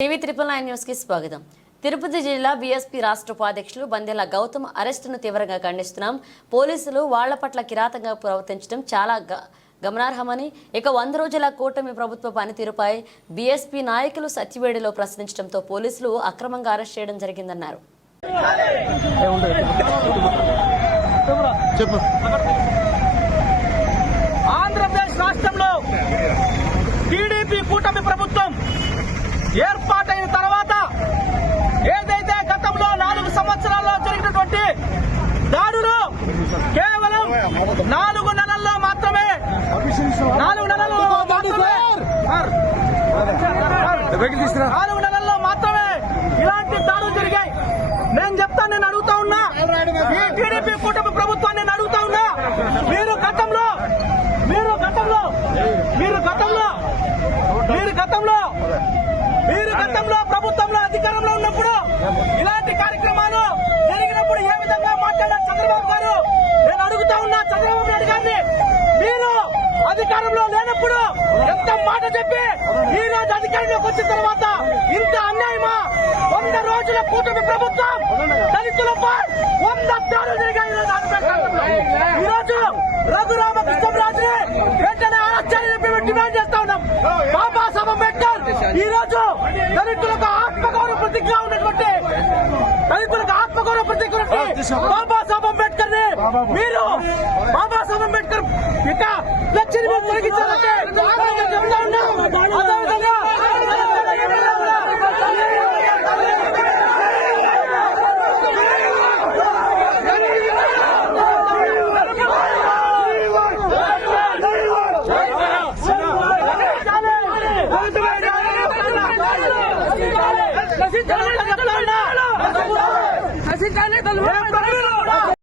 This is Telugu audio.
టీవీ త్రిపుల్ నైన్ న్యూస్కి స్వాగతం. తిరుపతి జిల్లా బీఎస్పీ రాష్ట్ర ఉపాధ్యక్షులు బందెల గౌతమ్ అరెస్టును తీవ్రంగా ఖండిస్తున్నాం. పోలీసులు వాళ్ళ పట్ల కిరాతకంగా ప్రవర్తించడం చాలా గమనార్హమని ఇక వంద రోజుల కూటమి ప్రభుత్వ పనితీరుపై బీఎస్పీ నాయకులు సత్యవేడిలో ప్రశ్నించడంతో పోలీసులు అక్రమంగా అరెస్ట్ చేయడం జరిగిందన్నారు. ఆంధ్రప్రదేశ్ రాష్ట్రంలో టీడీపీ కూటమి ప్రభుత్వం ఏర్పాటైన తర్వాత ఏదైతే గతంలో నాలుగు సంవత్సరాల్లో జరిగినటువంటి దాడులు కేవలం నాలుగు నెలల్లో మాత్రమే నాలుగు నెలల్లో మాత్రమే నాలుగు నెలల్లో మాత్రమే ఇలాంటి దాడులు జరిగాయి. నేను చెప్తాను నేను అడుగుతా ఉన్నా. ఈ టీడీపీ కూటమి ప్రభుత్వాన్ని నేను అడుగుతా ఉన్నా. మీరు గతంలో మీరు గతంలో మీరు గతంలో మీరు గతంలో ప్రభుత్వంలో అధికారంలో ఉన్నప్పుడు ఇలాంటి కార్యక్రమాలు జరిగినప్పుడు ఏ విధంగా మాట్లాడారు చంద్రబాబు గారు? నేను అడుగుతా ఉన్నా చంద్రబాబు నాయుడు గారిని. మీరు అధికారంలో లేనప్పుడు ఎంత మాట చెప్పి ఈ రోజు అధికారంలోకి వచ్చిన తర్వాత ఇంత అన్యాయమా? వంద రోజుల కూటమి ప్రభుత్వం దళితులపై వంద దారులు జరిగాయి ఈ రోజు ఆంధ్రప్రదేశ్ రఘురామకృష్ణరాజుని వెంటనే అరెస్ట్ చేయాలని మేము డిమాండ్ చేస్తా ఉన్నాం. బాబాసాహెబ్ అంబేద్కర్ ఈ రోజు దళితులకు ఉన్నటువంటి బాబాసాహెబ్ అంబేద్కర్ని మీరు బాబాసాహెబ్ అంబేద్కర్ ఇక ఫ్లెక్సీని మీరు తొలగించాలంటే చెప్తా ఉన్నా అదేవిధంగా ఉన్నా